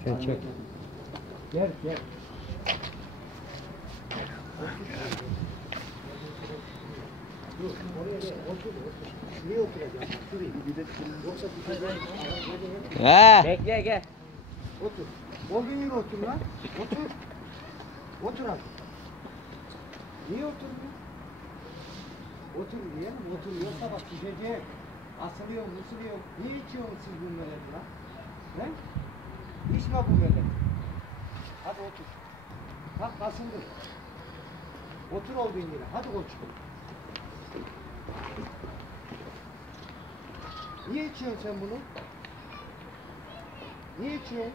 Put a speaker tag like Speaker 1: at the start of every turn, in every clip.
Speaker 1: Çek çek.
Speaker 2: Gel gel. Niye oturacaksın? Şuraya. Yoksa
Speaker 1: He.
Speaker 3: Bekle gel.
Speaker 2: otur. O gün yürü otur lan. Otur. Otur abi. Niye oturmuyor? Otur diyelim. Oturuyorsa bak düşecek. Asılıyor, musuluyor. Niye içiyorsunuz siz bu milleti lan? He? İçme bu milleti. Hadi otur. Kalk kasındır. Otur olduğun yere. Hadi koçum. Niye içiyorsun sen bunu? Niye içiyorsun?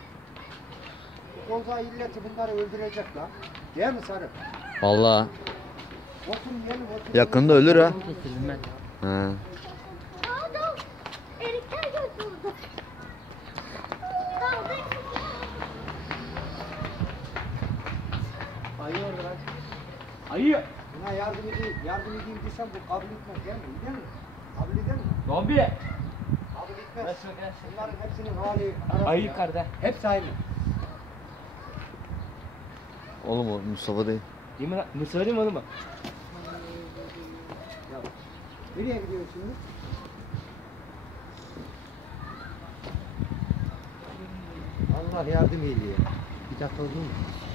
Speaker 2: Bu Gonza illeti bunları öldürecek lan. Değil mi Sarı?
Speaker 1: Vallahi
Speaker 2: Otur yiyelim otur.
Speaker 1: yakında ölür ha.
Speaker 3: Getirdim ben.
Speaker 1: He.
Speaker 4: Aldım. Erikler götürdü. Aldım.
Speaker 2: Ayı orada lan.
Speaker 3: Ayı.
Speaker 2: Buna yardım edeyim desem bu kabul etmez değil mi? Değil mi? Kabul eder mi?
Speaker 3: Zombi.
Speaker 2: Kabul etmez.
Speaker 3: Nasıl bakar?
Speaker 2: Bunların hepsinin hali arası
Speaker 3: Ayı
Speaker 2: ya.
Speaker 3: yukarıda.
Speaker 2: Hepsi aynı.
Speaker 1: Oğlum o Mustafa değil.
Speaker 3: Değil mi lan? Mustafa değil mi oğlum?
Speaker 2: Ya. Nereye gidiyorsun şimdi? Allah yardım eyleye. Bir dakika olur mu?